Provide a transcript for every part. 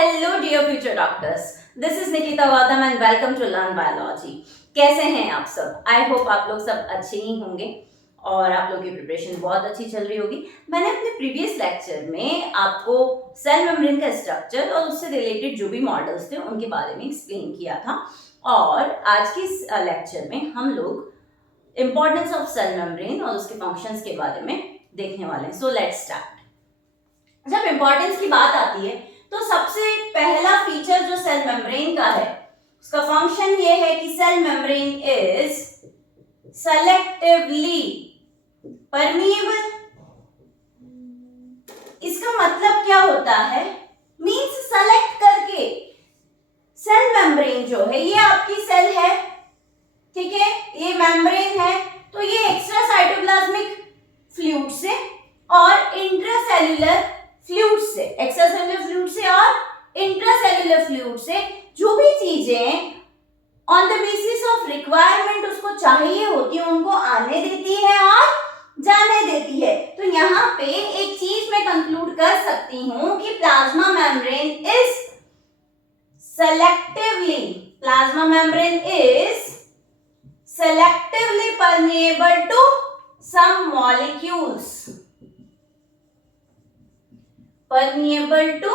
Hello dear future doctors, this is Nikita Gautam and welcome to learn biology. कैसे हैं आप सब? आई होप आप लोग सब अच्छे ही होंगे और आप लोग की प्रिपरेशन बहुत अच्छी चल रही होगी। मैंने अपने प्रीवियस लेक्चर में आपको सेल मेम्ब्रेन का स्ट्रक्चर और उससे रिलेटेड जो भी मॉडल्स थे उनके बारे में एक्सप्लेन किया था और आज के इस लेक्चर में हम लोग इंपॉर्टेंस ऑफ सेल मेम्ब्रेन और उसके फंक्शंस के बारे में देखने वाले हैं। So let's start. जब इंपॉर्टेंस की बात आती है तो सबसे पहला फीचर जो सेल मेम्ब्रेन का है उसका फंक्शन ये है कि cell membrane is selectively permeable. इसका मतलब क्या होता है? मींस सेलेक्ट करके सेल मेम्ब्रेन जो है, ये आपकी सेल है, ठीक है, ये मेम्ब्रेन है, तो ये एक्स्ट्रा साइटोप्लाज्मिक फ्लूइड से और इंट्रासेल्युलर फ्लूइड से, एक्स्ट्रासेल्युलर फ्लूइड से और इंट्रासेल्युलर फ्लूइड से जो भी चीजें on the basis of requirement उसको चाहिए होती है उनको आने देती है और जाने देती है। तो यहाँ पे एक चीज मैं कंक्लूड कर सकती हूँ कि plasma membrane is selectively permeable to some molecules. Permeable to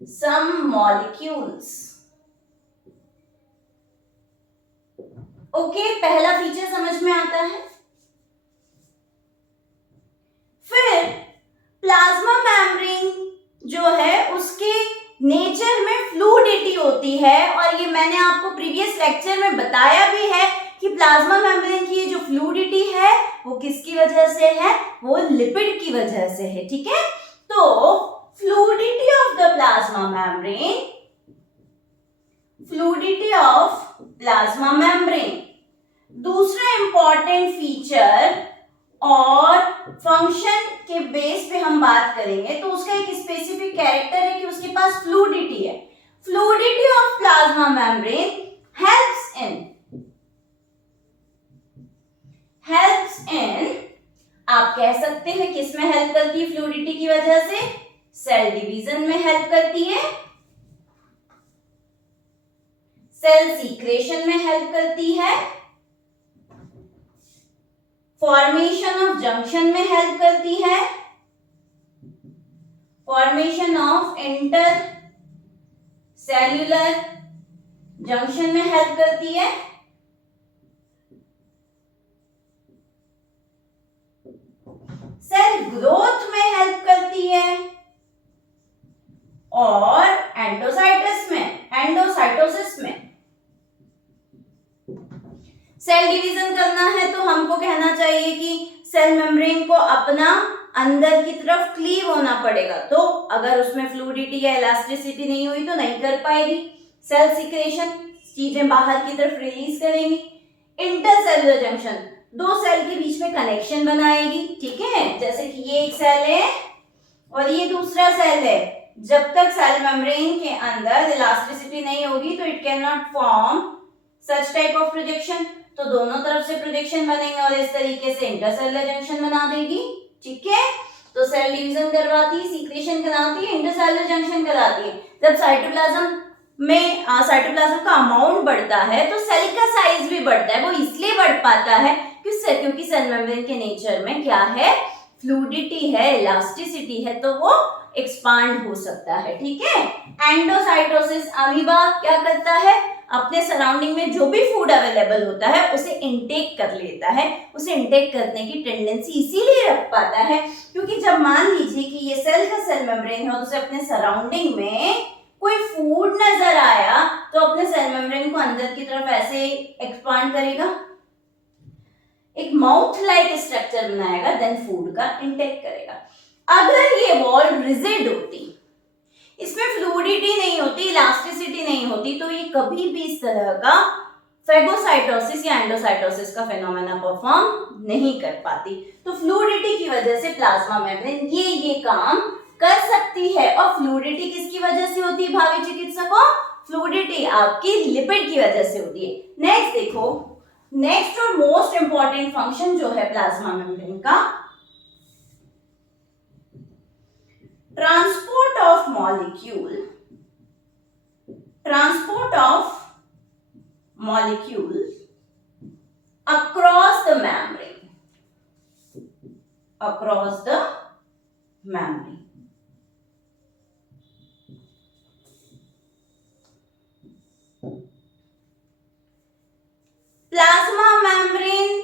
some molecules. Okay, पहला फीचर समझ में आता है। फिर प्लाज्मा मेम्ब्रेन जो है उसके नेचर में फ्लूइडिटी होती है और ये मैंने आपको प्रीवियस लेक्चर में बताया भी है कि प्लाज्मा मेम्ब्रेन की ये जो फ्लूइडिटी है वो किसकी वजह से है? वो लिपिड की वजह से है, ठीक है। तो fluidity of the plasma membrane, fluidity of plasma membrane दूसरा इंपॉर्टेंट फीचर और फंक्शन के बेस पे हम बात करेंगे तो उसका एक स्पेसिफिक कैरेक्टर है कि उसके पास फ्लूइडिटी है। Fluidity of plasma membrane helps in आप कह सकते हैं किसमें हेल्प करती है? फ्लूइडिटी की वजह से सेल डिवीजन में हेल्प करती है, सेल सीक्रेशन में हेल्प करती है, फॉर्मेशन ऑफ जंक्शन में हेल्प करती है, formation of inter cellular junction में हेल्प करती है, सेल ग्रोथ में हेल्प करती है और एंडोसाइटोसिस में सेल डिवीजन करना है तो हमको कहना चाहिए कि सेल मेम्ब्रेन को अपना अंदर की तरफ क्लीव होना पड़ेगा। तो अगर उसमें फ्लूइडिटी या इलास्टिसिटी नहीं हुई तो नहीं कर पाएगी। सेल सीक्रेशन, चीजें बाहर की तरफ रिलीज करेंगी। इंटरसेल्युलर जंक्शन, दो सेल के बीच में कनेक्शन बनाएगी, ठीक है। जैसे कि ये एक सेल है और ये दूसरा सेल है। जब तक सेल मेम्ब्रेन के अंदर इलास्टिसिटी नहीं होगी तो it can not form such type of projection, तो दोनों तरफ से प्रोजेक्शन बनेंगे और इस तरीके से इंटरसेल्युलर जंक्शन बना देगी, ठीक है। तो सेल डिवीजन करवाती है, सीक्रेशन कराती है, इंटरसेल्युलर जंक्शन कराती है। जब साइटोप्लाज्म का अमाउंट बढ़ता है तो सेल का साइज भी बढ़ता है। वो इसलिए बढ़ पाता है क्योंकि सेल मेम्ब्रेन के नेचर में क्या है? फ्लूइडिटी है, इलास्टिसिटी है, तो वो एक्सपांड हो सकता है, ठीक है। एंडोसाइटोसिस, अमीबा क्या करता है? अपने सराउंडिंग में जो भी फूड अवेलेबल होता है उसे इनटेक कर लेता है। उसे इनटेक करने की टेंडेंसी इसीलिए रख पाता है क्योंकि जब मान लीजिए कि ये सेल का सेल मेम्ब्रेन है और उसे अपने सराउंडिंग में कोई फूड नजर आया तो अपने सेल मेम्ब्रेन को अंदर की तरफ ऐसे एक्सपांड करेगा, एक माउथ लाइक स्ट्रक्चर बनाएगा, देन फूड का इनटेक करेगा। अगर ये वॉल रिजिड होती, इसमें फ्लूइडिटी नहीं होती, इलास्टिसिटी नहीं होती, तो ये कभी भी इस तरह का फेगोसाइटोसिस या एंडोसाइटोसिस का फेनोमेना परफॉर्म नहीं कर पाती। तो फ्लूइडिटी की वजह से प्लाज्मा मेम्ब्रेन ये काम कर सकती है। और फ्लूइडिटी किसकी वजह से होती है भावी चिकित्सकों? फ्लूइडिटी आपकी लिपिड की वजह से होती है। नेक्स्ट देखो, नेक्स्ट और मोस्ट इंपॉर्टेंट फंक्शन जो है प्लाज्मा मेम्ब्रेन का, molecule, transport of molecule across the membrane, across the membrane. Plasma membrane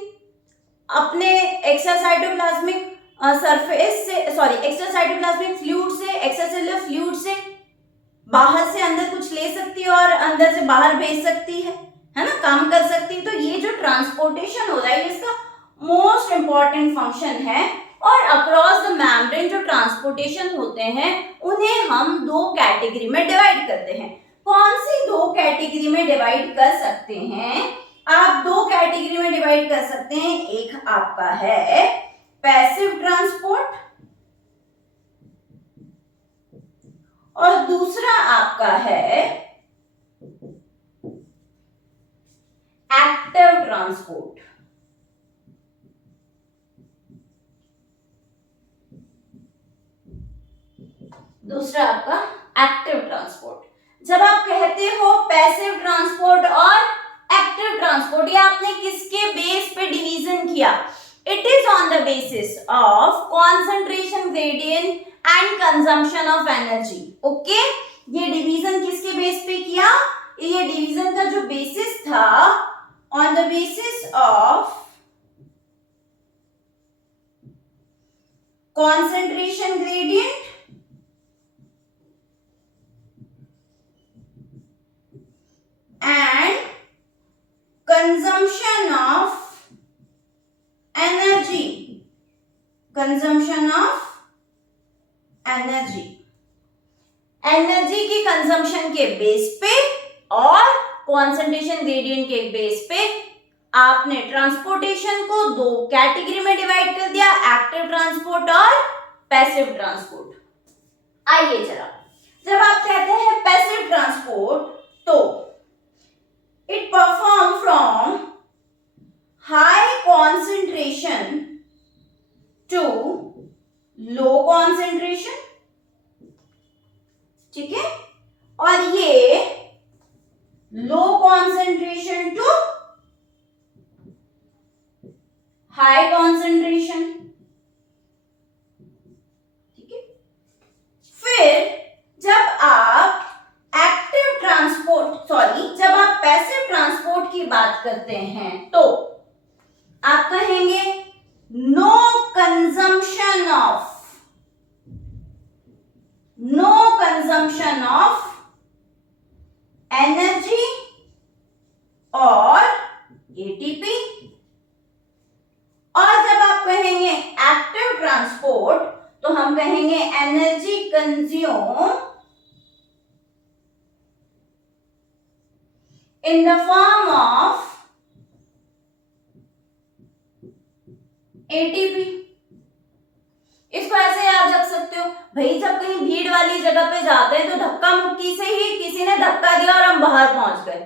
अपने एक्स्ट्रासाइटोप्लाज्मिक सरफेस से एक्स्ट्रासाइटोप्लाज्मिक फ्लूइड से, एक्स्ट्रासेलुलर फ्लूइड से बाहर से अंदर कुछ ले सकती है और अंदर से बाहर भेज सकती है ना, काम कर सकती है। तो ये जो ट्रांसपोर्टेशन हो रहा है इसका मोस्ट इंपॉर्टेंट फंक्शन है। और अक्रॉस द मेम्ब्रेन जो ट्रांसपोर्टेशन होते हैं उन्हें हम दो कैटेगरी में डिवाइड करते हैं। कौन सी दो कैटेगरी में डिवाइड कर सकते हैं? आप दो कैटेगरी में डिवाइड कर सकते हैं। एक आपका है पैसिव ट्रांसपोर्ट और दूसरा आपका है एक्टिव ट्रांसपोर्ट। दूसरा आपका एक्टिव ट्रांसपोर्ट। जब आप कहते हो पैसिव ट्रांसपोर्ट और एक्टिव ट्रांसपोर्ट, ये आपने किसके बेस पे डिवीजन किया? It is on the basis of concentration gradient and consumption of energy. Okay, ये डिवीजन किसके बेस पे किया? ये डिवीजन का जो बेसिस था on the basis of concentration gradient and consumption of energy, consumption of energy, energy की consumption के बेस पे और कॉन्सेंट्रेशन ग्रेडियंट के बेस पे आपने ट्रांसपोर्टेशन को दो कैटेगरी में डिवाइड कर दिया, एक्टिव ट्रांसपोर्ट और पैसिव ट्रांसपोर्ट। आइए जरा, जब आप कहते हैं पैसिव ट्रांसपोर्ट तो it perform from high concentration to low concentration, ठीक है, और ये low concentration to high concentration, ठीक है। फिर जब आप जब आप पैसिव ट्रांसपोर्ट की बात करते हैं तो आप कहेंगे नो कंजम्पशन ऑफ एनर्जी और एटीपी। और जब आप कहेंगे एक्टिव ट्रांसपोर्ट तो हम कहेंगे energy consume in the form of ATP। इसको ऐसे याद रख सकते हो भाई, जब कहीं भीड़ वाली जगह पे जाते हैं तो धक्का मुक्की से ही किसी ने धक्का दिया और हम बाहर पहुंच गए,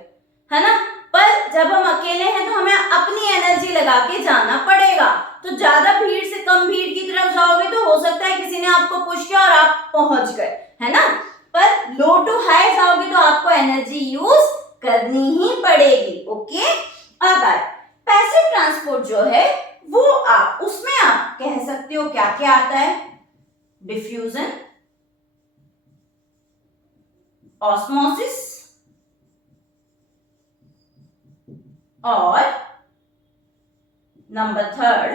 है ना। पर जब हम अकेले हैं तो हमें अपनी एनर्जी लगा के जाना पड़ेगा। तो ज्यादा भीड़ से कम भीड़ की तरफ जाओगे तो हो सकता है किसी ने आपको पुश किया और आप पहुंच गए, है ना। पर लो टू हाई जाओगे तो आपको एनर्जी यूज करनी ही पड़ेगी। ओके, अब पैसिव ट्रांसपोर्ट जो है वो उसमें आप कह सकते हो क्या क्या आता है? डिफ्यूजन, ऑस्मोसिस और number third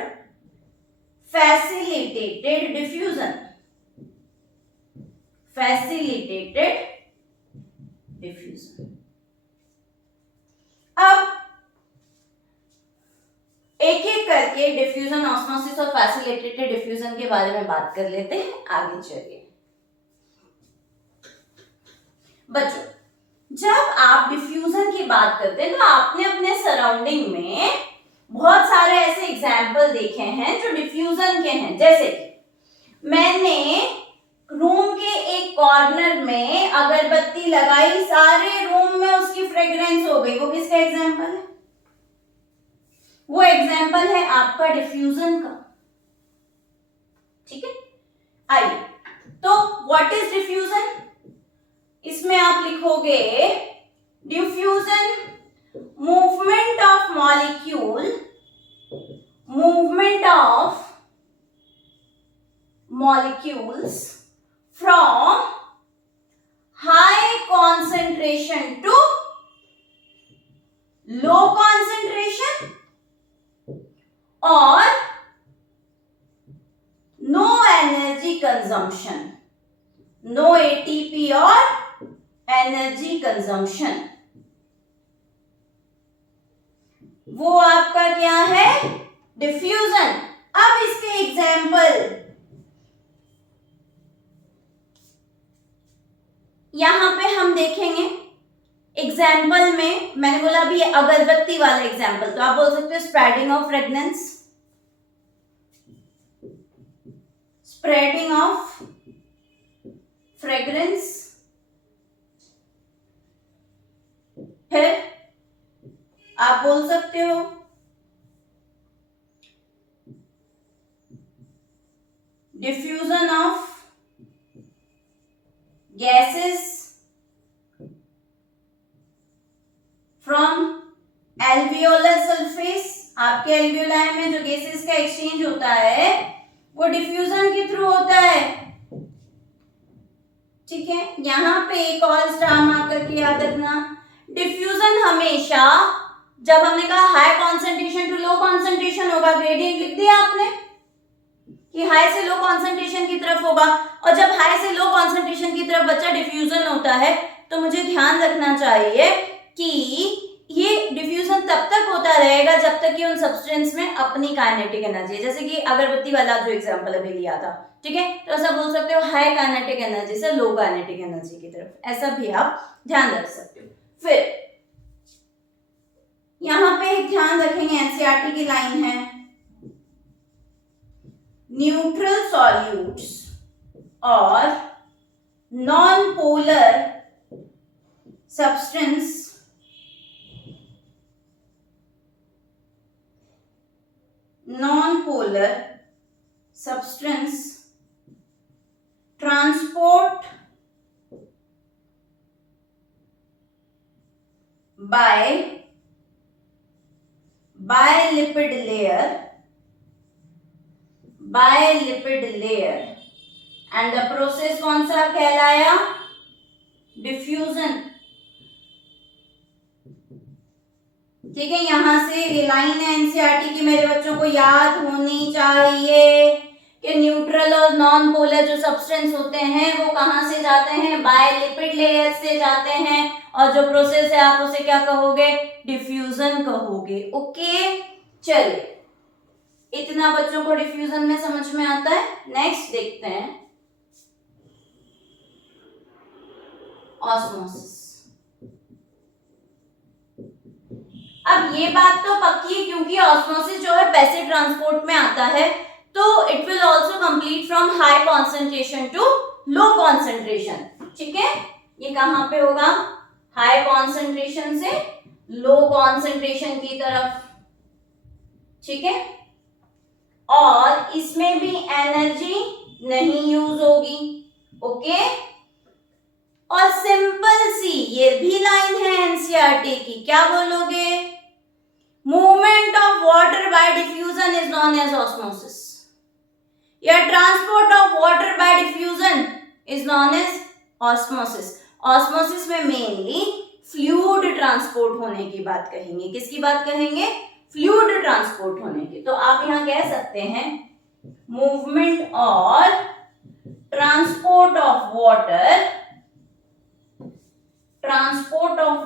facilitated diffusion. Facilitated diffusion. अब एक एक करके डिफ्यूजन, ऑस्मोसिस और फैसिलिटेटेड डिफ्यूजन के बारे में बात कर लेते हैं। आगे चलिए बच्चों, जब आप डिफ्यूजन की बात करते हैं तो आपने अपने सराउंडिंग में बहुत सारे ऐसे एग्जाम्पल देखे हैं जो डिफ्यूजन के हैं। जैसे मैंने रूम के एक कॉर्नर में अगरबत्ती लगाई, सारे रूम में उसकी फ्रेग्रेंस हो गई, वो किसका एग्जाम्पल है? वो एग्जाम्पल है आपका डिफ्यूजन का, ठीक है। आइए, तो व्हाट इज डिफ्यूजन? इसमें आप लिखोगे diffusion, movement of molecules from high concentration to low concentration और no energy consumption, no ATP और एनर्जी कंजम्पशन, वो आपका क्या है, डिफ्यूजन। अब इसके एग्जाम्पल यहां पे हम देखेंगे। एग्जाम्पल में मैंने बोला अभी अगरबत्ती वाला एग्जाम्पल, तो आप बोल सकते हो spreading of fragrance, spreading of fragrance. फिर आप बोल सकते हो diffusion of gases from alveolar surface. आपके एल्वियोलाई में जो गैसेस का एक्सचेंज होता है वो डिफ्यूजन के थ्रू होता है। ठीक है, यहां पे एक और स्टार मार्क करके याद रखना, डिफ्यूजन हमेशा जब हमने कहा high concentration to low concentration होगा, ग्रेडियंट लिख दिया आपने कि हाई से लो कॉन्सेंट्रेशन की तरफ होगा, और जब हाई से लो कॉन्सेंट्रेशन की तरफ बच्चा डिफ्यूजन होता है तो मुझे ध्यान रखना चाहिए कि ये डिफ्यूजन तब तक होता रहेगा जब तक कि उन सब्सटेंस में अपनी काइनेटिक एनर्जी, जैसे कि अगरबत्ती वाला जो एग्जांपल अभी लिया था, ठीक है, तो ऐसा बोल सकते हो हाई काइनेटिक एनर्जी से लो काइनेटिक एनर्जी की तरफ, ऐसा भी आप ध्यान रख सकते हो। फिर यहां पे ध्यान रखेंगे, एनसीईआरटी की लाइन है, न्यूट्रल सॉल्यूट्स और non polar substance transport by lipid layer and the process कौन सा कहलाया, डिफ्यूजन। ठीक है, यहां से ये लाइन है एनसीईआरटी की, मेरे बच्चों को याद होनी चाहिए कि न्यूट्रल और नॉन पोलर जो सब्सटेंस होते हैं वो कहां से जाते हैं, बाय लिपिड लेयर से जाते हैं, और जो प्रोसेस है आप उसे क्या कहोगे, डिफ्यूजन कहोगे। ओके, चलिए इतना बच्चों को डिफ्यूजन में समझ में आता है। नेक्स्ट देखते हैं ऑस्मोसिस। अब ये बात तो पक्की है क्योंकि ऑस्मोसिस जो है पैसिव ट्रांसपोर्ट में आता है, तो it will also complete from high concentration to low concentration. ठीक है, ये कहां पे होगा, हाई कॉन्सेंट्रेशन से लो कॉन्सेंट्रेशन की तरफ। ठीक है, और इसमें भी एनर्जी नहीं यूज होगी। ओके, और सिंपल सी ये भी लाइन है एनसीईआरटी की, क्या बोलोगे, movement of water by diffusion is known as osmosis, या transport of water by diffusion is known as osmosis. Osmosis में मेनली फ्लूइड ट्रांसपोर्ट होने की बात कहेंगे। किसकी बात कहेंगे, फ्लूइड ट्रांसपोर्ट होने की। तो आप यहां कह सकते हैं मूवमेंट और transport of water, transport of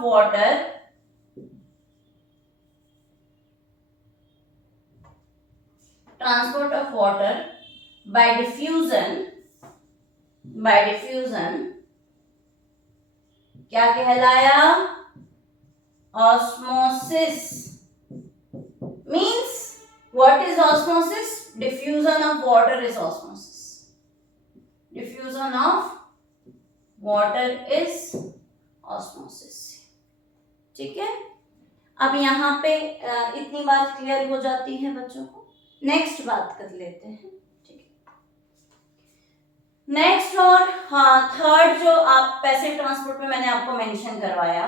water by diffusion क्या कहलाया, osmosis. Means what is osmosis, diffusion of water is osmosis, diffusion of water is osmosis। ठीक है, अब यहाँ पे इतनी बात क्लियर हो जाती है बच्चों को। नेक्स्ट बात कर लेते हैं। ठीक है, नेक्स्ट और हाँ थर्ड जो आप पैसिव ट्रांसपोर्ट में मैंने आपको मेंशन करवाया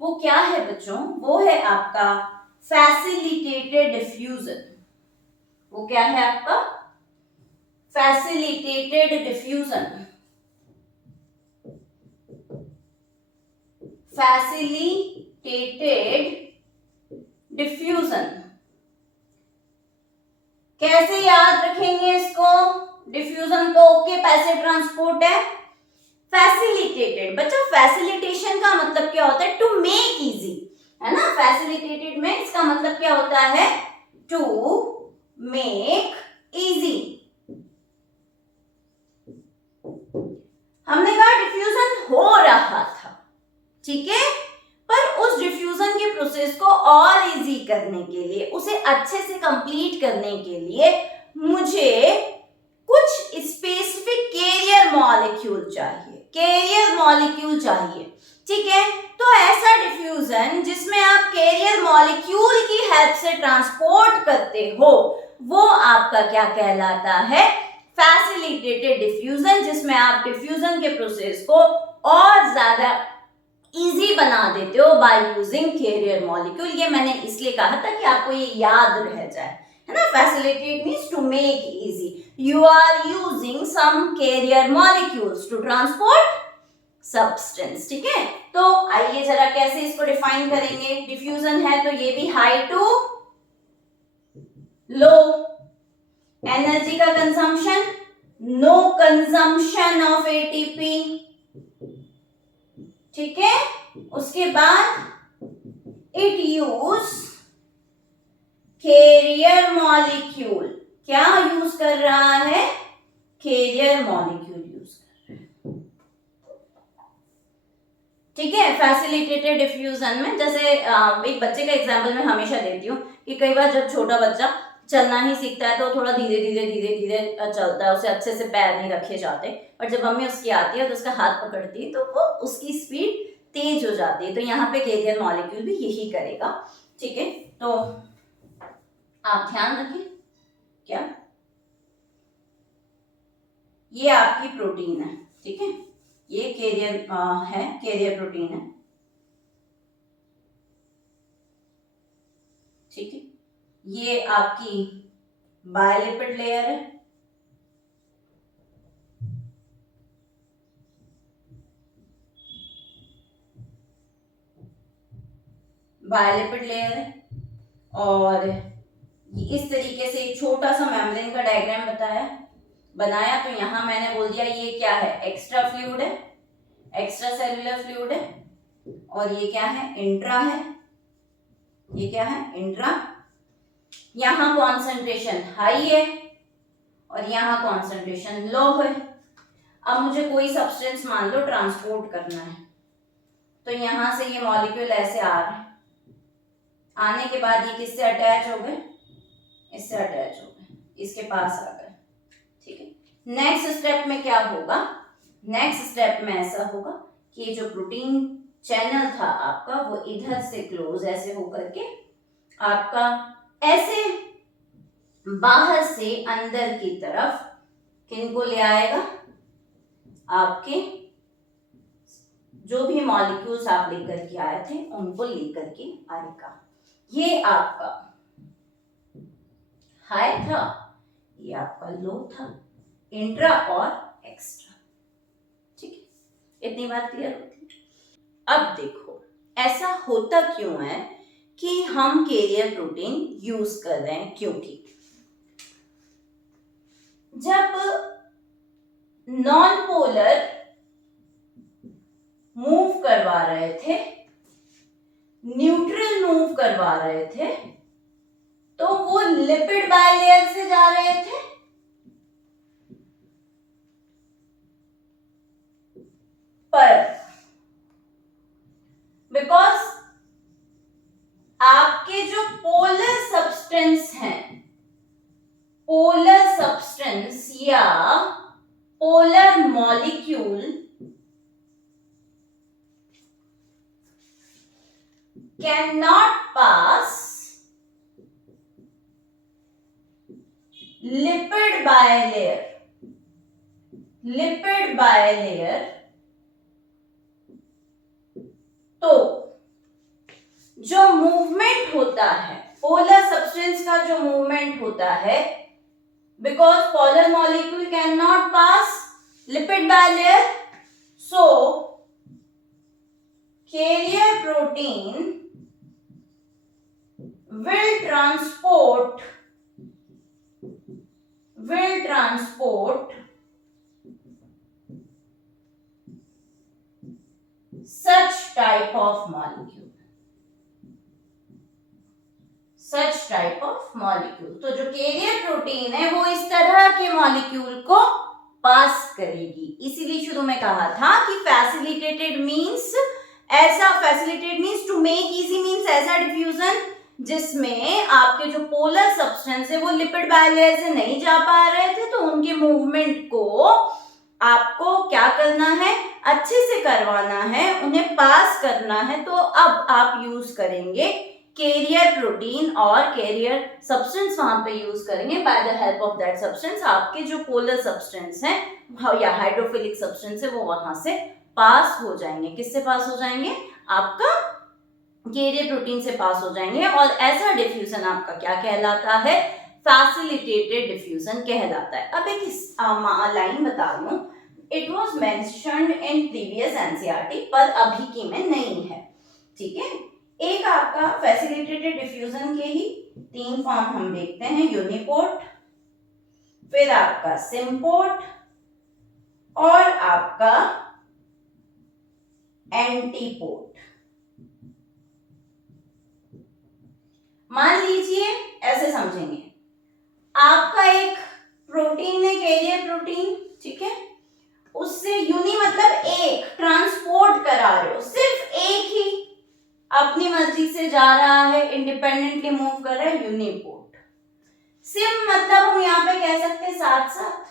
वो क्या है बच्चों, वो है आपका फैसिलिटेटेड डिफ्यूजन। वो क्या है आपका फैसिलिटेटेड डिफ्यूजन। फैसिलिटेटेड डिफ्यूजन कैसे याद रखेंगे इसको, डिफ्यूजन तो ओके पैसिव ट्रांसपोर्ट है। फैसिलिटेटेड बच्चों, फैसिलिटेशन का मतलब क्या होता है, टू मेक इजी, है ना। फैसिलिटेटेड में इसका मतलब क्या होता है, टू मेक इजी। हमने कहा डिफ्यूजन हो रहा था, ठीक है, पर उस डिफ्यूजन के प्रोसेस को और इजी करने के लिए, उसे अच्छे से कंप्लीट करने के लिए मुझे कुछ स्पेसिफिक कैरियर मॉलिक्यूल चाहिए, कैरियर मॉलिक्यूल चाहिए, ठीक है। तो ऐसा डिफ्यूजन जिसमें आप कैरियर मॉलिक्यूल की हेल्प से ट्रांसपोर्ट करते हो वो आपका क्या कहलाता है, फैसिलिटेटेड डिफ्यूजन, जिसमें आप डिफ्यूजन के प्रोसेस को और ज्यादा इजी बना देते हो बाय यूजिंग कैरियर मॉलिक्यूल। ये मैंने इसलिए कहा था कि आपको ये याद रह जाए, है ना। Facilitate means to make easy, you are using some carrier molecules to transport substance, ठीक है। तो आइए जरा कैसे इसको डिफाइन करेंगे। डिफ्यूजन है तो ये भी हाई टू लो, एनर्जी का consumption, no consumption of ATP, ठीक है। उसके बाद इट यूज कैरियर मॉलिक्यूल, क्या यूज कर रहा है, कैरियर मॉलिक्यूल यूज कर रहा है, ठीक है। फैसिलिटेटेड डिफ्यूजन में जैसे एक बच्चे का एग्जांपल मैं हमेशा देती हूँ कि कई बार जब छोटा बच्चा चलना ही सीखता है तो थोड़ा धीरे धीरे धीरे धीरे चलता है, उसे अच्छे से पैर नहीं रखे जाते, और जब मम्मी उसकी आती है तो उसका हाथ पकड़ती है तो वो उसकी स्पीड तेज हो जाती है। तो यहाँ पे कैरियर मॉलिक्यूल भी यही करेगा, ठीक है। तो आप ध्यान रखें, क्या ये आपकी प्रोटीन है, ठीक है, ये कैरियर है, कैरियर प्रोटीन है, ठीक है। ये आपकी बायोलिपिड लेयर है, बायोलिपिड लेयर है, और इस तरीके से एक छोटा सा मेम्ब्रेन का डायग्राम बनाया। तो यहां मैंने बोल दिया ये क्या है, एक्स्ट्रा फ्लूइड है, एक्स्ट्रा सेलुलर फ्लूइड है, और ये क्या है, इंट्रा है, ये क्या है, इंट्रा। यहां कॉन्सेंट्रेशन हाई है और यहां कॉन्सेंट्रेशन लो है। अब मुझे कोई सब्सटेंस मान लो ट्रांसपोर्ट करना है, तो यहां से ये मॉलिक्यूल ऐसे आ रहे हैं, आने के बाद ये किससे अटैच हो गए, इससे अटैच हो गए, इसके पास आ गए, ठीक है। नेक्स्ट स्टेप में क्या होगा, नेक्स्ट स्टेप में ऐसा होगा कि ये जो प्रोटीन चैनल था आपका वो इधर से क्लोज ऐसे होकर के आपका ऐसे बाहर से अंदर की तरफ किनको ले आएगा, आपके जो भी मॉलिक्यूल्स आप लेकर के आए थे उनको लेकर के आएगा। ये आपका हाई था, ये आपका लो था, इंट्रा और एक्स्ट्रा, ठीक है। इतनी बात क्लियर होती है। अब देखो ऐसा होता क्यों है कि हम कैरियर प्रोटीन यूज कर रहे हैं, क्योंकि जब नॉन पोलर मूव करवा रहे थे, न्यूट्रल मूव करवा रहे थे, तो वो लिपिड बाइलेयर से जा रहे थे, पर बिकॉज आपके जो पोलर सब्सटेंस हैं, पोलर सब्सटेंस या polar molecule cannot pass lipid bilayer, lipid bilayer, तो जो मूवमेंट होता है पोलर सब्सटेंस का, जो मूवमेंट होता है, because polar molecule can not pass lipid bilayer, so carrier protein will transport such type of molecule। तो जो कैरियर प्रोटीन है वो इस तरह के मॉलिक्यूल को पास करेगी। इसीलिए शुरू में कहा था कि facilitated means to make easy means ऐसा डिफ्यूजन जिसमें आपके जो पोलर सब्सटेंस है वो लिपिड बायलेयर से नहीं जा पा रहे थे, तो उनके मूवमेंट को आपको क्या करना है, अच्छे से करवाना है, उन्हें पास करना है। तो अब आप यूज करेंगे कैरियर प्रोटीन और कैरियर सब्सटेंस वहां पे यूज करेंगे। By the help of that substance आपके जो पोलर सब्सटेंस है या हाइड्रोफिलिक सब्सटेंस है वो वहां से पास हो जाएंगे। किससे पास हो जाएंगे? आपका कैरियर प्रोटीन से पास हो जाएंगे। और ऐसा डिफ्यूजन आपका क्या कहलाता है? फैसिलिटेटेड डिफ्यूजन कहलाता है। अब एक लाइन बता दूं, it was mentioned in previous NCERT पर अभी की में नहीं है, ठीक है। एक आपका फैसिलिटेटेड डिफ्यूजन के ही 3 फॉर्म हम देखते हैं, यूनिपोर्ट, फिर आपका सिम्पोर्ट और आपका एंटीपोर्ट। मान लीजिए ऐसे समझेंगे, आपका एक प्रोटीन है कैरियर प्रोटीन, ठीक है, उससे यूनि मतलब एक, ट्रांसपोर्ट करा रहे हो, सिर्फ एक ही अपनी मर्जी से जा रहा है, इंडिपेंडेंटली मूव कर रहा है, यूनिपोर्ट। सिम मतलब हम यहाँ पे कह सकते हैं साथ साथ,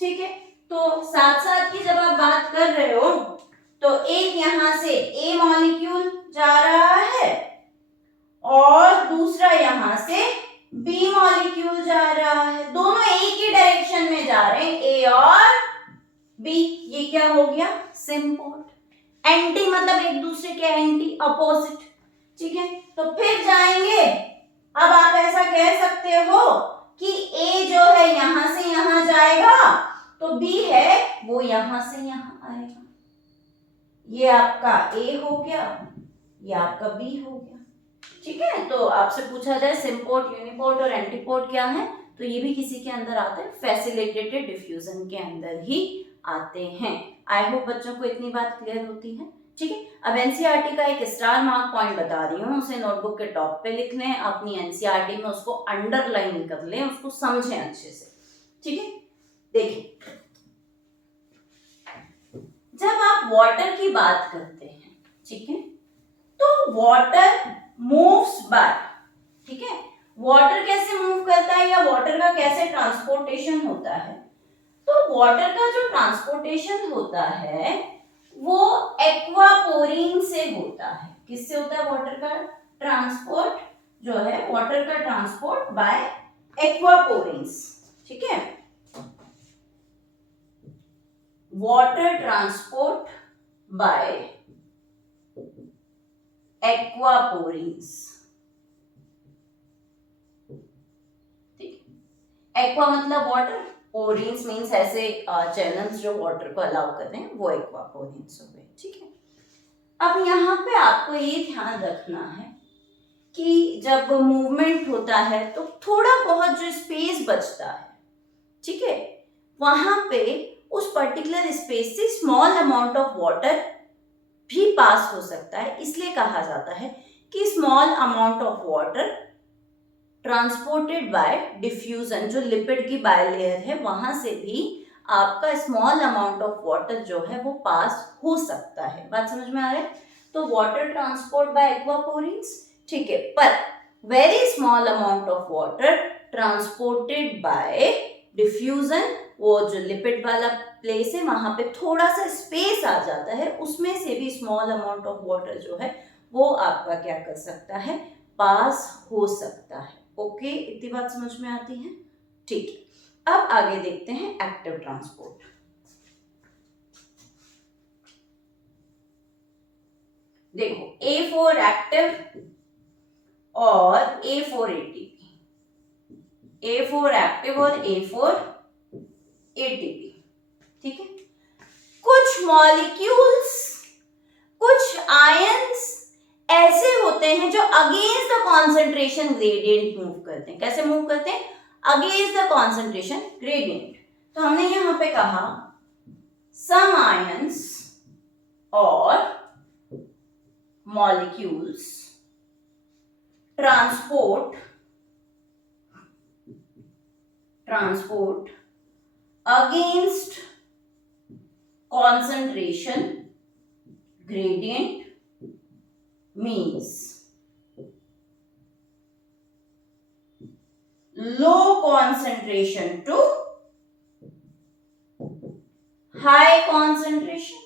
ठीक है। तो साथ साथ की जब आप बात कर रहे हो तो एक यहां से ए मॉलिक्यूल जा रहा है और दूसरा यहां से बी मॉलिक्यूल जा रहा है, दोनों एक ही डायरेक्शन में जा रहे हैं, ए और बी। ये क्या हो गया? सिम्पोर्ट। एंटी मतलब एक दूसरे के एंटी, अपोजिट, ठीक है। तो फिर जाएंगे, अब आप ऐसा कह सकते हो कि ए जो है यहां से यहां जाएगा, तो बी है वो यहां से यहां आएगा। ये आपका ए हो गया, ये आपका बी हो गया, ठीक है। तो आपसे पूछा जाए सिम्पोर्ट, यूनिपोर्ट और एंटीपोर्ट क्या है, तो ये भी किसी के अंदर आते हैं, फैसिलिटेटेड डिफ्यूजन के अंदर ही आते हैं। आई होप बच्चों को इतनी बात क्लियर होती है, ठीक है। अब एनसीईआरटी का एक स्टार मार्क पॉइंट बता रही हूँ, उसे नोटबुक के टॉप पे लिख लें, अपनी एनसीईआरटी में उसको अंडरलाइन कर लें, उसको समझें अच्छे से, ठीक है। देखिए, जब आप वाटर की बात करते हैं, ठीक है, तो वाटर मूव्स बाय, ठीक है, वाटर कैसे मूव करता है या वाटर का कैसे ट्रांसपोर्टेशन होता है, तो वाटर का जो ट्रांसपोर्टेशन होता है वो एक्वापोरिन से होता है। किससे होता है वाटर का ट्रांसपोर्ट? जो है वाटर का ट्रांसपोर्ट बाय एक्वापोरिन्स, ठीक है, वाटर ट्रांसपोर्ट बाय एक्वापोरिन्स, ठीक है। एक्वा मतलब वाटर, पोरिन्स मींस ऐसे चैनल्स जो वाटर को अलाउ कर रहे हैं, वो एक्वापोरिन्स हो गए, ठीक है। अब यहाँ पे आपको ये ध्यान रखना है कि जब मूवमेंट होता है तो थोड़ा बहुत जो स्पेस बचता है, ठीक है, वहां पे उस पर्टिकुलर स्पेस से स्मॉल अमाउंट ऑफ वाटर भी पास हो सकता है। इसलिए कहा जाता है कि small amount of water transported by diffusion, जो लिपिड की बायलेयर है वहां से भी आपका स्मॉल अमाउंट ऑफ वाटर जो है वो पास हो सकता है। बात समझ में आ रहा है? तो वाटर ट्रांसपोर्ट बाय एक्वापोरिन्स, ठीक है, पर very small amount of water transported by diffusion, वो जो लिपिड वाला प्लेस है वहां पे थोड़ा सा स्पेस आ जाता है, उसमें से भी स्मॉल अमाउंट ऑफ वाटर जो है वो आपका क्या कर सकता है? पास हो सकता है। ओके, इतनी बात समझ में आती है, ठीक है। अब आगे देखते हैं एक्टिव ट्रांसपोर्ट। देखो A4 एक्टिव और A4 ATP, A4 एक्टिव और A4 ATP, ठीक है। कुछ मॉलिक्यूल्स, कुछ आयंस ऐसे होते हैं जो against the concentration gradient move करते हैं। कैसे मूव करते हैं? Against the concentration gradient. तो हमने यहां पे कहा some ions or molecules transport against concentration gradient means low concentration to high concentration।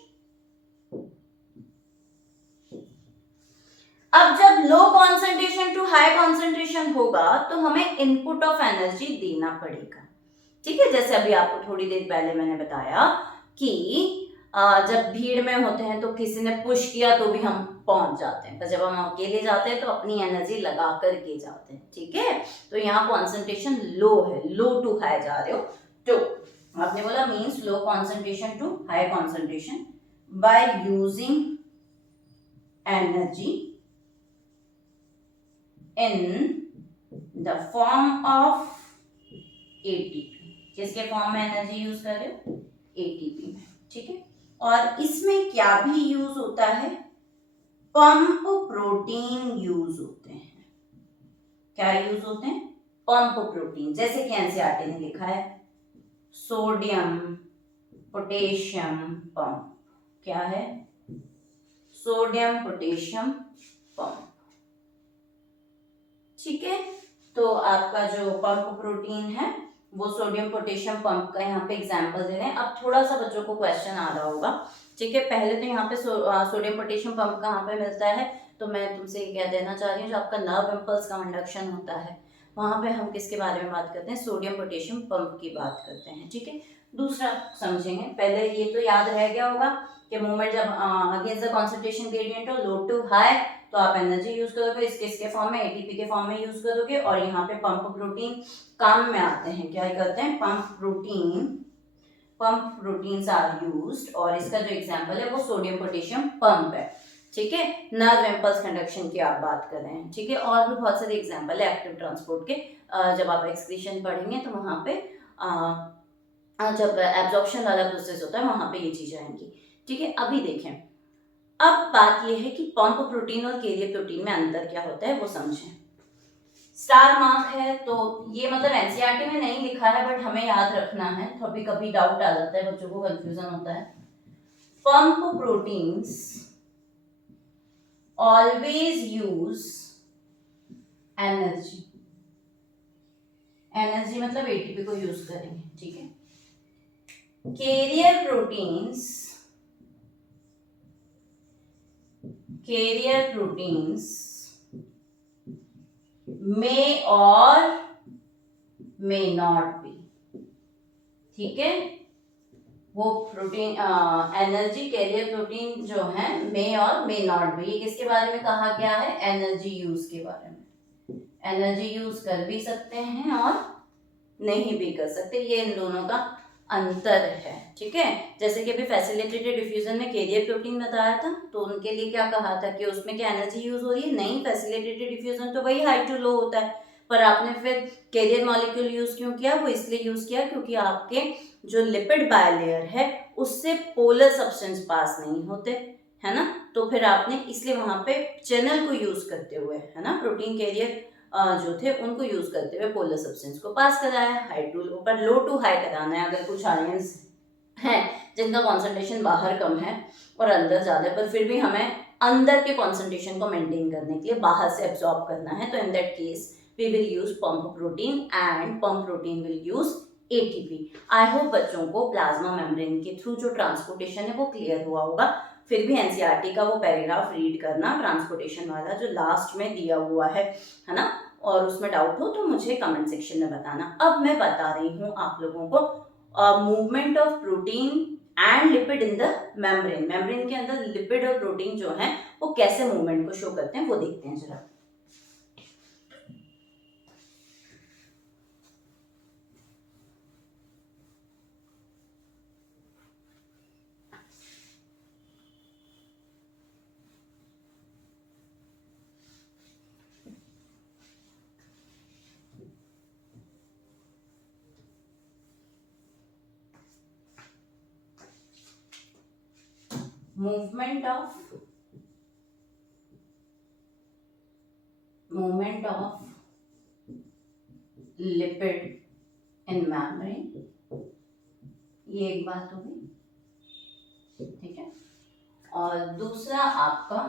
अब जब low concentration to high concentration होगा तो हमें इनपुट ऑफ एनर्जी देना पड़ेगा, ठीक है। जैसे अभी आपको थोड़ी देर पहले मैंने बताया कि जब भीड़ में होते हैं तो किसी ने पुश किया तो भी हम पहुंच जाते हैं, पर जब हम अकेले जाते हैं तो अपनी एनर्जी लगा करके जाते हैं, ठीक है। तो यहाँ कॉन्सेंट्रेशन लो है, लो टू हाई जा रहे हो तो आपने बोला means low concentration to high concentration by using energy in the form of ATP। किसके फॉर्म में एनर्जी यूज कर रहे हो? ATP में, ठीक है। और इसमें क्या भी यूज होता है? पंप प्रोटीन यूज होते हैं। क्या यूज होते हैं? Pump protein. जैसे कि एनसीईआरटी ने लिखा है सोडियम पोटेशियम पंप। क्या है? सोडियम पोटेशियम पंप, ठीक है। तो आपका जो पंप प्रोटीन है वो सोडियम पोटेशियम पंप का यहाँ पे एग्जांपल दे रहे हैं। अब थोड़ा सा बच्चों को क्वेश्चन आ रहा होगा, ठीक है। पहले तो यहाँ पे सोडियम पोटेशियम पंप कहाँ पे मिलता है, तो मैं तुमसे क्या देना चाह रही हूँ, जो आपका नर्व इम्पल्स का कंडक्शन होता है वहां पे हम किसके बारे में बात करते हैं? सोडियम पोटेशियम पंप की बात करते हैं, ठीक है। दूसरा समझेंगे, पहले ये तो याद रह गया होगा कि मूवमेंट जब अगेंस्ट द कॉन्सेंट्रेशन ग्रेडियंट हो लो टू हाई तो आप एनर्जी यूज करोगे, इसके फॉर्म में एटीपी के फॉर्म में यूज करोगे। और यहाँ पे पंप प्रोटीन काम में आते हैं। क्या करते हैं? पंप प्रोटीन्स आर यूज्ड, और इसका जो एग्जांपल है वो सोडियम पोटेशियम पंप है, ठीक है। नर्व इम्पल्स कंडक्शन की आप बात कर रहे हैं, ठीक है। और भी बहुत सारे एग्जांपल है एक्टिव ट्रांसपोर्ट के, जब आप एक्सक्रीशन पढ़ेंगे तो वहां पे जब एब्जॉर्प्शन वाला प्रोसेस होता है वहां पे ये चीजें आएंगी, ठीक है। अभी देखें, अब बात यह है कि पंप प्रोटीन और कैरियर प्रोटीन में अंतर क्या होता है वो समझें। स्टार मार्क है तो ये मतलब एनसीईआरटी में नहीं लिखा है बट हमें याद रखना है, कभी कभी डाउट आ जाता है, बच्चों को कंफ्यूजन होता है। Pump proteins always use energy, energy मतलब एटीपी को यूज करेंगे, ठीक है। कैरियर प्रोटीन्स may और may not be, ठीक है। वो प्रोटीन एनर्जी कैरियर प्रोटीन जो है may और may not be, ये किसके बारे में कहा गया है? एनर्जी यूज के बारे में। एनर्जी यूज कर भी सकते हैं और नहीं भी कर सकते, ये इन दोनों का अंतर है, ठीक है। जैसे कि अभी फैसिलिटेटेड डिफ्यूजन में कैरियर प्रोटीन बताया था तो उनके लिए क्या कहा था कि उसमें क्या एनर्जी यूज हो रही है? नहीं, फैसिलिटेटेड डिफ्यूजन तो वही हाई टू लो होता है, पर आपने फिर कैरियर मॉलिक्यूल यूज क्यों किया? वो इसलिए यूज किया क्योंकि आपके जो लिपिड बायलेयर है उससे पोलर सब्सटेंस पास नहीं होते, है ना। तो फिर आपने इसलिए वहां पे चैनल को यूज करते हुए, है ना, प्रोटीन कैरियर जो थे उनको यूज करते हुए पोलर सब्सटेंस को पास कराया, हाई टू लो पर लो टू हाई कराना है। अगर कुछ आयंस हैं जिनका कॉन्सेंट्रेशन बाहर कम है और अंदर ज्यादा है पर फिर भी हमें अंदर के कॉन्सेंट्रेशन को मेंटेन करने के लिए बाहर से एब्जॉर्ब करना है, तो in that case we will use pump protein and pump protein will use ATP. I hope बच्चों को प्लाज्मा मेम्ब्रेन के थ्रू जो ट्रांसपोर्टेशन है वो क्लियर हुआ होगा। फिर भी एनसीईआरटी का वो पैराग्राफ रीड करना ट्रांसपोर्टेशन वाला जो लास्ट में दिया हुआ है ना, और उसमें डाउट हो तो मुझे कमेंट सेक्शन में बताना। अब मैं बता रही हूँ आप लोगों को movement of protein and lipid in the membrane. Membrane के अंदर लिपिड और प्रोटीन जो है वो कैसे मूवमेंट को शो करते हैं वो देखते हैं जरा। movement of lipid in membrane, ये एक बात होगी, ठीक है। और दूसरा आपका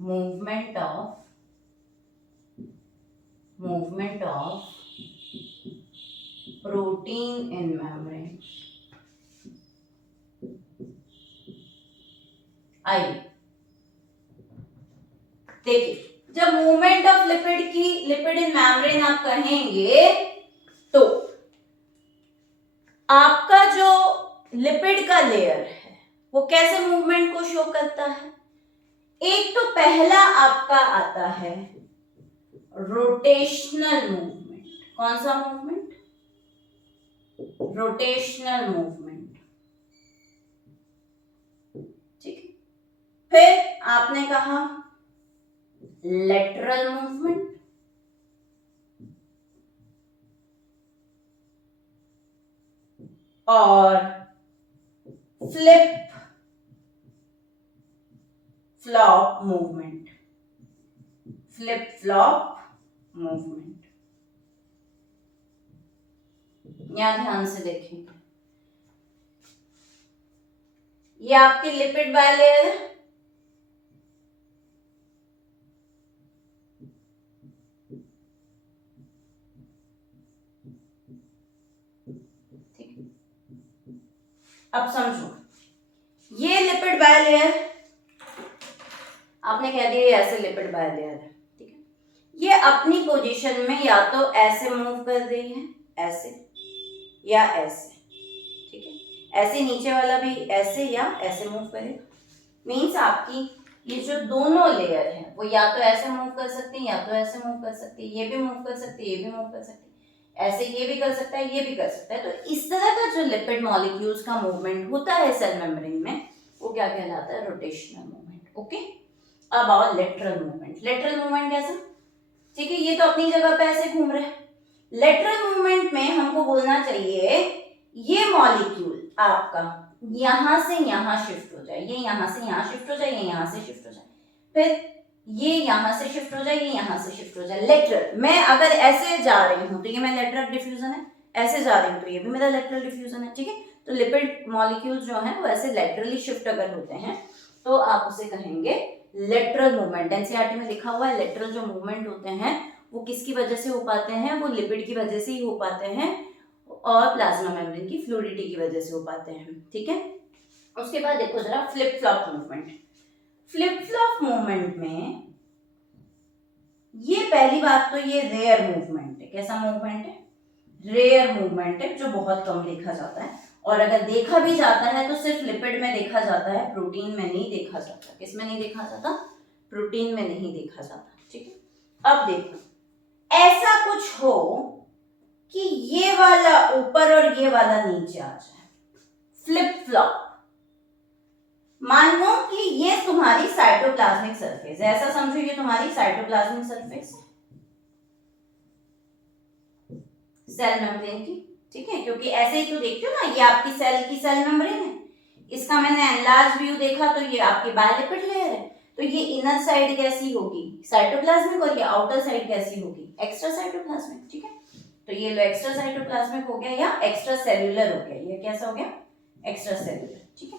movement of protein in membrane. आइए देखिए, जब movement of lipid in membrane आप कहेंगे तो आपका जो लिपिड का लेयर है वो कैसे मूवमेंट को शो करता है। एक तो पहला आपका आता है रोटेशनल मूवमेंट। कौन सा मूवमेंट? रोटेशनल मूवमेंट, ठीक है। फिर आपने कहा लेटरल मूवमेंट, और फ्लिप फ्लॉप मूवमेंट। यहां ध्यान से देखेंगे, ये आपकी लिपिड बायलेयर है, ठीक है। अब समझो, ये लिपिड बायलेयर आपने कह दिया ऐसे लिपिड बायलेयर है, ठीक है। ये अपनी पोजीशन में या तो ऐसे मूव कर रही है, ऐसे या ऐसे, ठीक है। ऐसे नीचे वाला भी ऐसे या ऐसे मूव करेगा। मीन्स आपकी ये जो दोनों लेयर है वो या तो ऐसे मूव कर सकते हैं या तो ऐसे मूव कर सकते हैं, ये भी मूव कर सकते हैं, ये भी मूव कर सकते हैं, ऐसे ये भी कर सकता है, ये भी कर सकता है। तो इस तरह का जो लिपिड मॉलिक्यूल्स का मूवमेंट होता है सेल मेम्ब्रेन में वो क्या कहलाता है? Rotational movement. ओके, अब आओ लेटरल मूवमेंट। लेटरल मूवमेंट कैसा? ठीक है, ये तो अपनी जगह पे ऐसे घूम रहे हैं। लेटरल मूवमेंट में हमको बोलना चाहिए ये मॉलिक्यूल आपका यहां से यहां शिफ्ट हो जाए, ये यहां से यहां शिफ्ट हो जाए, ये यहां से शिफ्ट हो जाए, फिर ये यहां से शिफ्ट हो जाए, ये यहां से शिफ्ट हो जाए। लेटरल, मैं अगर ऐसे जा रही हूं तो ये मेरा लेटरल डिफ्यूजन है, ऐसे जा रही हूं तो ये भी मेरा लेटरल डिफ्यूजन है, ठीक है। तो लिपिड मॉलिक्यूल जो है वो ऐसे लेटरली शिफ्ट अगर होते हैं तो आप उसे कहेंगे लेटरल मूवमेंट। एनसीईआरटी में लिखा हुआ है लेटरल जो मूवमेंट होते हैं वो किसकी वजह से हो पाते हैं? वो लिपिड की वजह से ही हो पाते हैं और प्लाज्मा मेम्ब्रेन की फ्लूइडिटी की वजह से हो पाते हैं, ठीक है। उसके बाद देखो जरा flip flop movement. Flip flop movement में ये पहली बात तो ये रेयर मूवमेंट है। कैसा मूवमेंट है? रेयर मूवमेंट है, जो बहुत कम देखा जाता है, और अगर देखा भी जाता है तो सिर्फ लिपिड में देखा जाता है, प्रोटीन में नहीं देखा जाता। किस में नहीं देखा जाता? प्रोटीन में नहीं देखा जाता, ठीक है। अब देखो, ऐसा कुछ हो कि ये वाला ऊपर और ये वाला नीचे आ जाए, फ्लिप फ्लॉप। मान लो कि ये तुम्हारी साइटोप्लाज्मिक सरफेस है, ऐसा समझो ये तुम्हारी साइटोप्लाज्मिक सरफेस है सेल मेम्ब्रेन की, ठीक है। क्योंकि ऐसे ही तो देखते हो ना, ये आपकी सेल की सेल मेम्ब्रेन है, इसका मैंने एनलार्ज व्यू देखा तो ये आपकी बायलिपिड लेयर है। तो ये इनर साइड कैसी होगी? साइटोप्लाज्मिक, और ये आउटर साइड कैसी होगी? एक्स्ट्रा साइटोप्लाज्मिक, ठीक है। तो ये लो एक्स्ट्रा साइटोप्लाज्मिक हो गया या एक्स्ट्रा सेल्यूलर हो गया। ये कैसा हो गया? एक्स्ट्रा सेल्यूलर, ठीक है।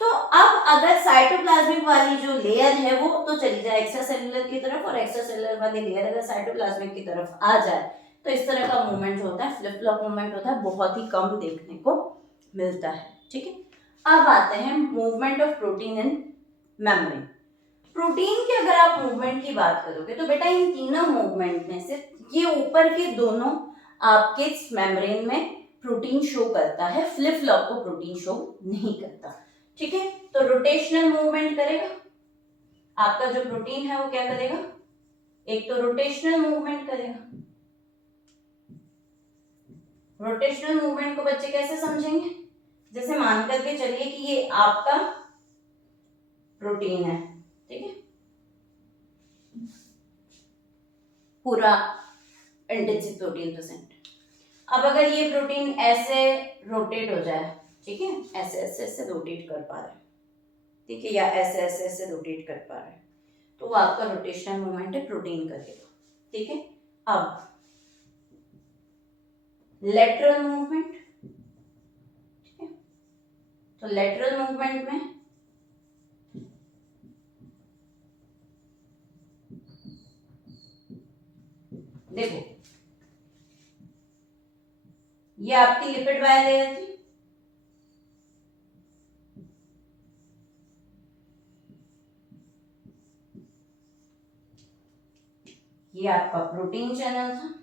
तो अब अगर साइटोप्लाज्मिक वाली जो लेयर है वो तो चली जाए एक्स्ट्रा सेल्यूलर की तरफ, और एक्स्ट्रा सेल्यूलर वाली लेयर अगर साइटोप्लाज्मिक की तरफ आ जाए तो इस तरह का मूवमेंट जो होता है फ्लिप फ्लॉप मूवमेंट होता है, बहुत ही कम देखने को मिलता है, ठीक है। अब आते हैं movement of protein in membrane. Protein के अगर आप मूवमेंट की बात करोगे तो बेटा इन तीनों मूवमेंट में से ये ऊपर के दोनों आपके मेम्ब्रेन में प्रोटीन शो करता है, फ्लिप फ्लॉप को प्रोटीन शो नहीं करता। ठीक है, तो रोटेशनल मूवमेंट करेगा, आपका जो प्रोटीन है वो क्या करेगा, एक तो रोटेशनल मूवमेंट करेगा। रोटेशनल मूवमेंट को बच्चे कैसे समझेंगे, जैसे मान करके चलिए कि ये आपका प्रोटीन है, ठीक है, पूरा इंटेंसिव प्रोटीन प्रेजेंट। अब अगर ये प्रोटीन ऐसे रोटेट हो जाए, ठीक है, ऐसे ऐसे ऐसे रोटेट कर पा रहा है, ठीक है, या ऐसे ऐसे ऐसे रोटेट कर पा रहा है, तो वो आपका रोटेशनल मूवमेंट है, प्रोटीन करेगा। ठीक है, अब लेटरल मूवमेंट, ठीक है, तो लेटरल मूवमेंट में देखो ये आपकी लिपिड बायलेयर थी, ये आपका प्रोटीन चैनल था,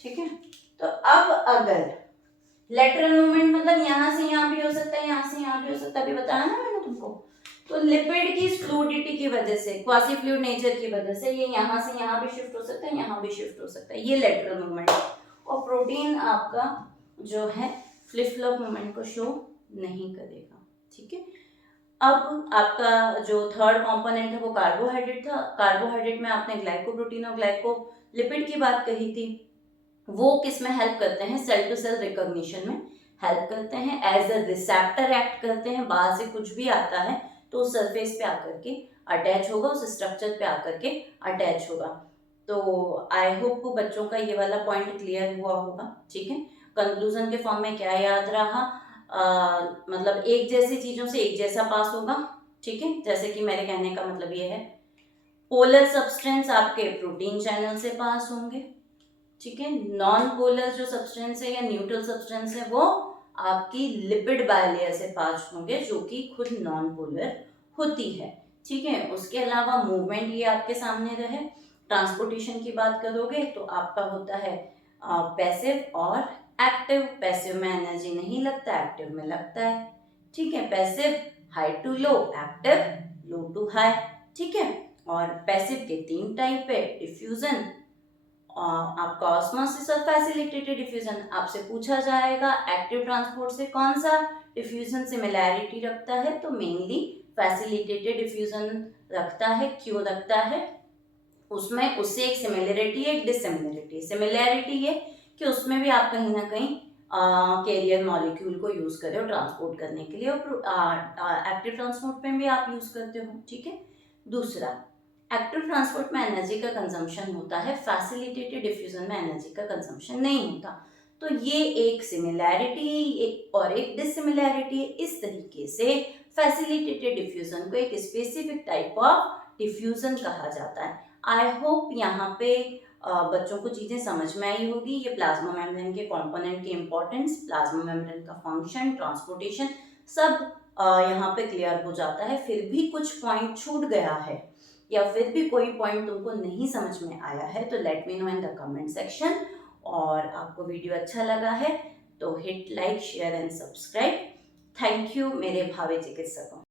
ठीक है। तो अब अगर लेटरल मूवमेंट मतलब यहां से यहां भी हो सकता है, यहां से यहां भी हो सकता है, अभी बताया ना मैंने तुमको, तो लिपिड की फ्लूइडिटी की वजह से, क्वासी फ्लूइड नेचर की वजह से ये यहां से यहां भी शिफ्ट हो सकता है, यहां भी शिफ्ट हो सकता है, ये लेटरल मूवमेंट। और प्रोटीन आपका जो है फ्लिप फ्लॉप मूवमेंट को शो नहीं करेगा। ठीक है, अब आपका जो थर्ड कंपोनेंट है वो कार्बोहाइड्रेट था। कार्बोहाइड्रेट में आपने ग्लाइकोप्रोटीन और ग्लाइकोलिपिड की बात कही थी, वो किस में हेल्प करते हैं, सेल टू सेल रिकॉग्निशन में हेल्प करते हैं, एज अ रिसेप्टर एक्ट करते हैं, बाहर से कुछ भी आता है तो सरफेस पे आकर के अटैच होगा, उस स्ट्रक्चर पे आकर के अटैच होगा। तो आई होप को बच्चों का ये वाला पॉइंट क्लियर हुआ होगा। ठीक है, कंक्लूजन के फॉर्म में क्या याद रहा, मतलब एक जैसी चीजों से एक जैसा पास होगा। ठीक है, जैसे कि मेरे कहने का मतलब ये है, पोलर सब्सटेंस आपके प्रोटीन चैनल से पास होंगे, ठीक है, नॉन पोलर जो सब्सटेंस है या न्यूट्रल सब्सटेंस है वो आपकी लिपिड बायलेयर से पास होंगे, जो कि खुद नॉन पोलर होती है। ठीक है, उसके अलावा मूवमेंट ये आपके सामने रहे। ट्रांसपोर्टेशन की बात करोगे तो आपका होता है पैसिव और एक्टिव। पैसिव में एनर्जी नहीं लगता, एक्टिव में लगता है। ठीक है, passive high to low, active low to high. ठीक है, और पैसिव के 3 टाइप है, डिफ्यूजन, आपका ऑस्मोसिस और फैसिलिटेटेड डिफ्यूजन। आपसे पूछा जाएगा एक्टिव ट्रांसपोर्ट से कौन सा डिफ्यूजन सिमिलैरिटी रखता है, तो मेनली फैसिलिटेटेड डिफ्यूजन रखता है। क्यों रखता है, उसमें उससे एक सिमिलरिटी है, एक डिसिमिलरिटी। सिमिलैरिटी ये कि उसमें भी आप कहीं ना कहीं कैरियर मॉलिक्यूल को यूज कर रहे हो ट्रांसपोर्ट करने के लिए, और एक्टिव ट्रांसपोर्ट में भी आप यूज करते हो। ठीक है, दूसरा एक्टिव ट्रांसपोर्ट में एनर्जी का कंजम्पशन होता है, फैसिलिटेटेड डिफ्यूजन में एनर्जी का कंजम्पशन नहीं होता। तो ये एक सिमिलैरिटी और एक डिसिमिलैरिटी है। इस तरीके से फैसिलिटेटेड डिफ्यूजन को एक स्पेसिफिक टाइप ऑफ डिफ्यूजन कहा जाता है। आई होप यहाँ पे बच्चों को चीजें समझ में आई होगी। ये प्लाज्मा मेम्ब्रेन के कंपोनेंट की इंपॉर्टेंस, प्लाज्मा मेम्ब्रेन का फंक्शन, ट्रांसपोर्टेशन सब यहाँ पे क्लियर हो जाता है। फिर भी कुछ पॉइंट छूट गया है या फिर भी कोई पॉइंट तुमको नहीं समझ में आया है तो let me know in the comment section. और आपको वीडियो अच्छा लगा है तो hit like, share and subscribe. Thank you मेरे भावी चिकित्सकों।